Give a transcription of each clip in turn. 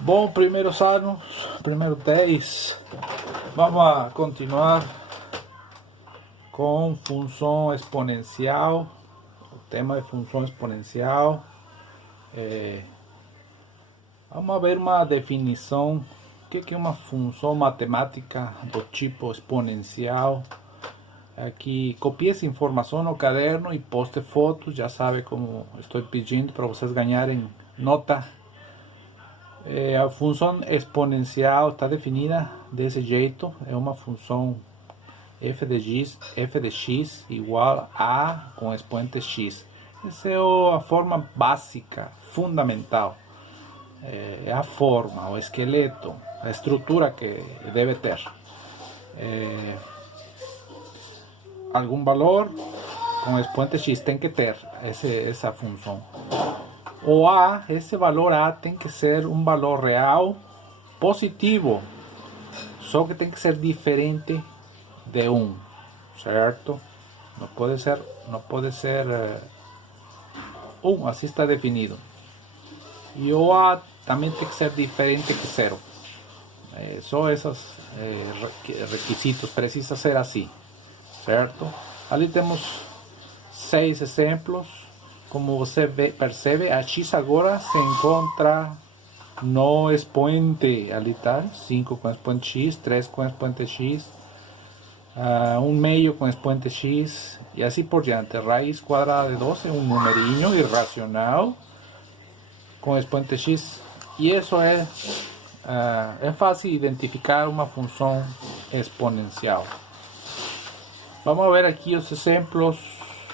Bom, primeiros anos, primeiro 10, vamos a continuar com função exponencial, o tema de função exponencial. Vamos ver uma definição, o que é uma função matemática do tipo exponencial. Aqui, copie essa informação no caderno e poste fotos, já sabe como estou pedindo para vocês ganharem nota. A função exponencial está definida desse jeito, é uma função f de x igual a com expoente x. Essa é a forma básica, fundamental. É a forma, o esqueleto, a estrutura que deve ter. Algum valor com expoente x tem que ter essa função. O a, esse valor a tem que ser um valor real positivo, só que tem que ser diferente de 1, certo? Não pode ser 1, assim está definido. E o a também tem que ser diferente de 0. Só esses requisitos, precisa ser assim, certo? Ali temos 6 exemplos. Como você percebe, a x agora se encontra no expoente. Ali está, 5 com expoente x, 3 com expoente x, 1/2 com expoente x, e assim por diante. Raiz quadrada de 12 é um numerinho irracional com expoente x. E isso é fácil identificar uma função exponencial. Vamos ver aqui os exemplos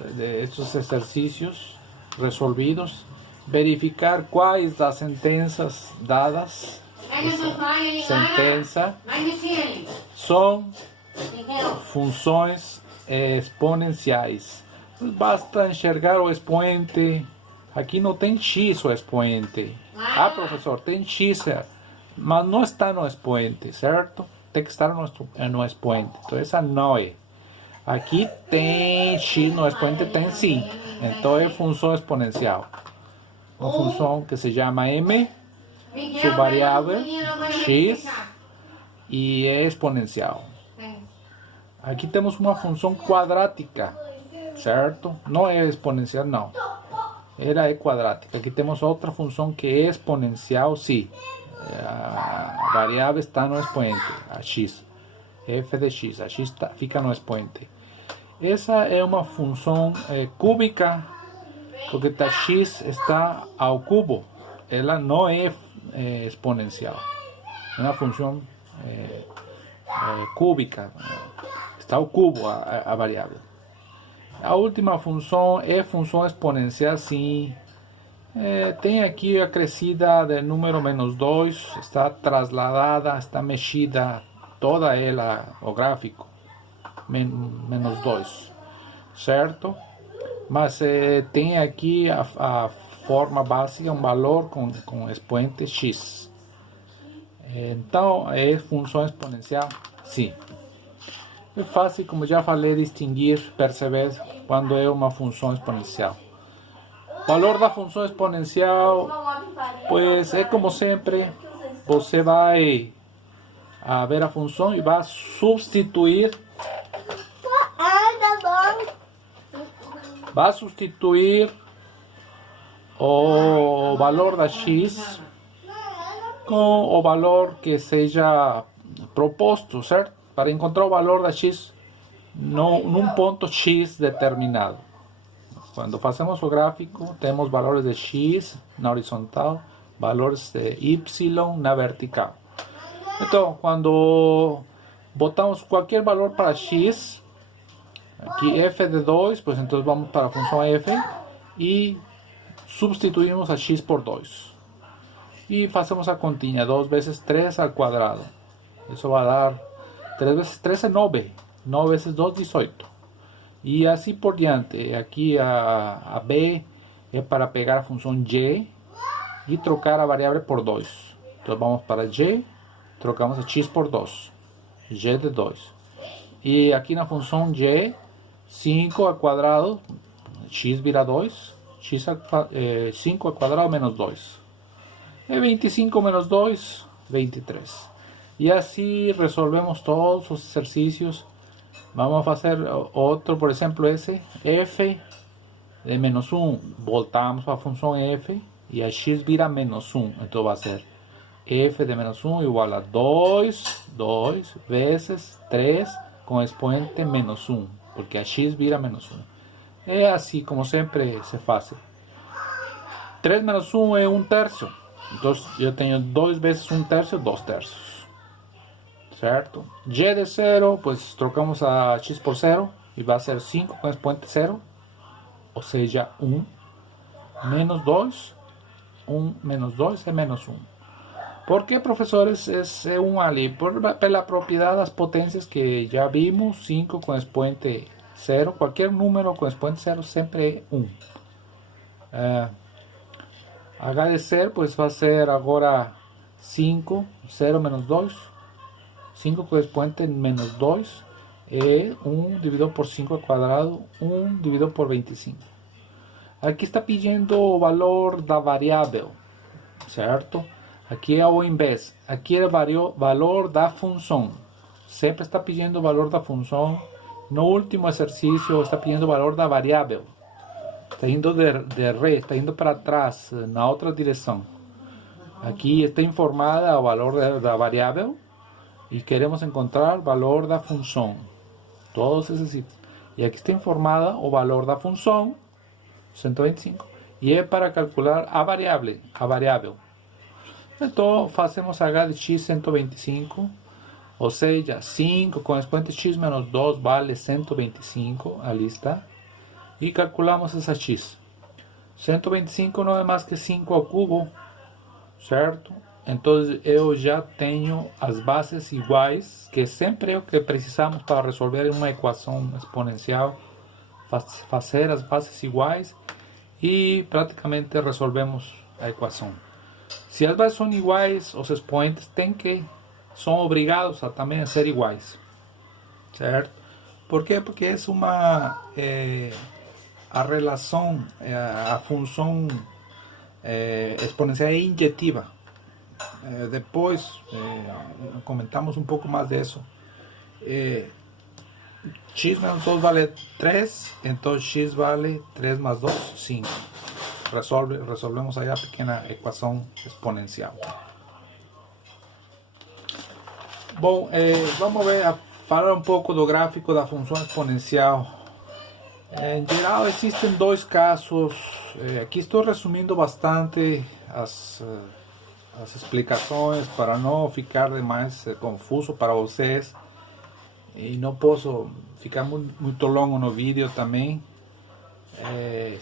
de estes exercícios resolvidos, verificar quais das sentenças dadas, sentença, são funções exponenciais. Basta enxergar o expoente. Aqui não tem x o expoente. Professor, tem x, mas não está no expoente, certo? Tem que estar no expoente. Então essa não é. Aqui tem x no expoente, tem sim. Então é função exponencial. Uma função que se chama m, sua variável x, e é exponencial. Aqui temos uma função quadrática, certo? Não é exponencial, não. Ela é quadrática. Aqui temos outra função que é exponencial, sim. A variável está no expoente, a x. F de x, a x fica no expoente. Essa é uma função cúbica, porque a x está ao cubo. Ela não é exponencial. É uma função cúbica. Está ao cubo a variável. A última função é função exponencial, sim. Tem aqui a crescida do número menos 2. Está trasladada, está mexida toda ela, o gráfico, menos 2, certo? Mas tem aqui a forma básica, um valor com expoente x. Então, é função exponencial? Sim. É fácil, como já falei, distinguir, perceber quando é uma função exponencial. Valor da função exponencial, pois é como sempre, você vai a ver a função e vai substituir o valor da x com o valor que seja proposto, certo? Para encontrar o valor da x num ponto x determinado. Quando fazemos o gráfico, temos valores de x na horizontal, valores de y na vertical. Então, quando botamos qualquer valor para x, aqui f de 2, pues então vamos para a função f e substituímos a x por 2. E fazemos a continha, 2 vezes 3 ao quadrado. Isso vai dar 3 vezes 3 é 9. 9 vezes 2, 18. E assim por diante. Aqui a b é para pegar a função y e trocar a variável por 2. Então vamos para y, trocamos a x por 2. Y de 2. E aqui na função y, 5 ao quadrado, x vira 2. 5 ao quadrado menos 2. 25 menos 2, 23. Y así resolvemos todos los ejercicios. Vamos a hacer otro, por ejemplo, ese. F de menos 1. Voltamos a la función f y a x vira menos 1. Entonces va a ser f de menos 1 igual a 2 veces 3 con exponente menos 1. Porque a x vira menos 1. Es así como siempre se hace. 3 menos 1 es 1 tercio. Entonces yo tengo 2 veces 1 tercio, 2 tercios. ¿Certo? Y de 0, pues trocamos a x por 0 y va a ser 5 con exponente 0. O sea, 1 menos 2. 1 menos 2 es menos 1. ¿Por qué, profesores? Es 1 ali. Por la propiedad de las potencias que ya vimos. 5 con exponente 0. Cualquier número con exponente 0 siempre es 1. H de ser, pues va a ser ahora 5, 0 menos 2. 5 con exponente menos 2 es 1 dividido por 5 al cuadrado, 1 dividido por 25. Aquí está pidiendo o valor da variável, certo? Aqui é o invés. Aqui é o valor da função. Sempre está pedindo o valor da função. No último exercício está pedindo o valor da variável. Está indo de ré, está indo para trás, na outra direção. Aqui está informada o valor da variável e queremos encontrar o valor da função. Todos esses itens. E aqui está informada o valor da função, 125, e é para calcular a variável. Então, fazemos h de x 125, ou seja, 5 com expoente x menos 2 vale 125, ali está. E calculamos essa x. 125 não é mais que 5 ao cubo, certo? Então, eu já tenho as bases iguais, que sempre é o que precisamos para resolver uma equação exponencial. Fazer as bases iguais e praticamente resolvemos a equação. Se as bases são iguais, os expoentes são obrigados a também ser iguais, certo? Por quê? Porque é a relação, a função exponencial é injetiva. Depois comentamos um pouco mais disso. X menos 2 vale 3, então x vale 3 mais 2, 5. Resolvemos aí a pequena equação exponencial. Bom, vamos falar um pouco do gráfico da função exponencial. Em geral, existem dois casos. Aqui estou resumindo bastante as explicações para não ficar demais confuso para vocês. E não posso ficar muito longo no vídeo também.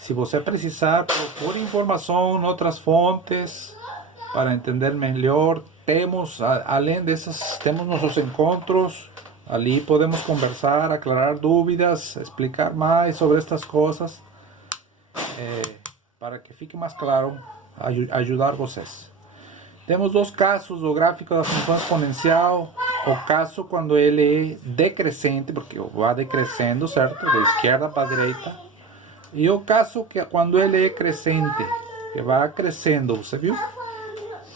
Se você precisar, procure informação em outras fontes para entender melhor. Além dessas, temos nossos encontros. Ali podemos conversar, aclarar dúvidas, explicar mais sobre estas coisas. Para que fique mais claro, ajudar vocês. Temos dois casos do gráfico da função exponencial. O caso quando ele é decrescente, porque vai decrescendo, certo? De esquerda para a direita. E o caso que quando ele é crescente, que vai crescendo, você viu?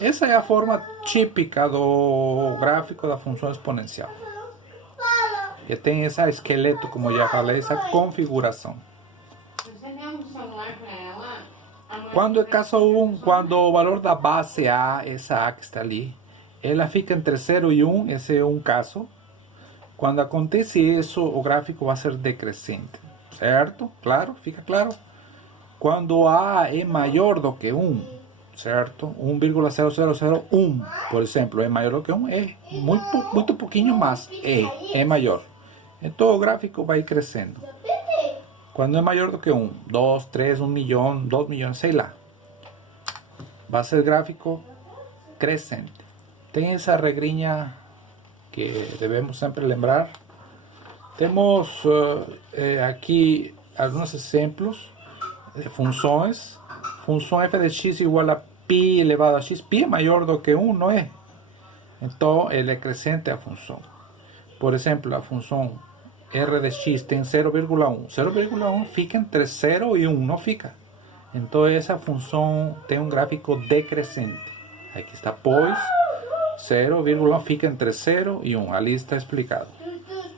Essa é a forma típica do gráfico da função exponencial. Que tem esse esqueleto, como já falei, essa configuração. Quando é caso 1, quando o valor da base A, essa A que está ali, ela fica entre 0 e 1, esse é um caso. Quando acontece isso, o gráfico vai ser decrescente, certo? Claro, fica claro? Quando A é maior do que 1, certo? 1,0001, por exemplo, é maior do que 1, é muito pouquinho mais, é maior. Então o gráfico vai crescendo. Quando é maior do que 1, 2, 3, 1 milhão, 2 milhões, sei lá, vai ser gráfico crescente. Tem essa regrinha que devemos sempre lembrar. Temos aqui alguns exemplos de funções. Função f de x igual a π elevado a x. Π é maior do que 1, não é? Então, ele é crescente a função. Por exemplo, a função r de x tem 0,1. 0,1 fica entre 0 e 1, não fica. Então, essa função tem um gráfico decrescente. Aqui está, pois 0, vírgula, fica entre 0 e 1. Ali está explicado.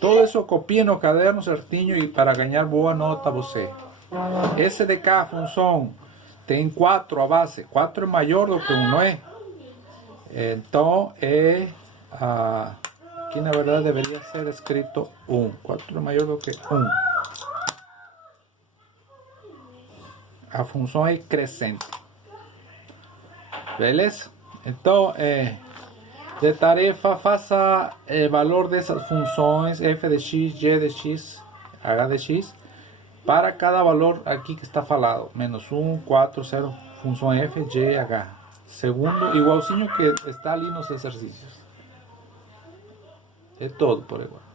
Todo isso copia no caderno certinho e para ganhar boa nota você. Esse de cá, função, tem 4 a base. 4 é maior do que 1, não é? Então, aqui na verdade deveria ser escrito 1. 4 é maior do que 1. A função é crescente. Beleza? Então, de tarefa, faça valor dessas funções f de x, y de x, h de x, para cada valor aqui que está falado. Menos 1, 4, 0, função f, y, h. Segundo, igualzinho que está ali nos exercícios. É todo por igual.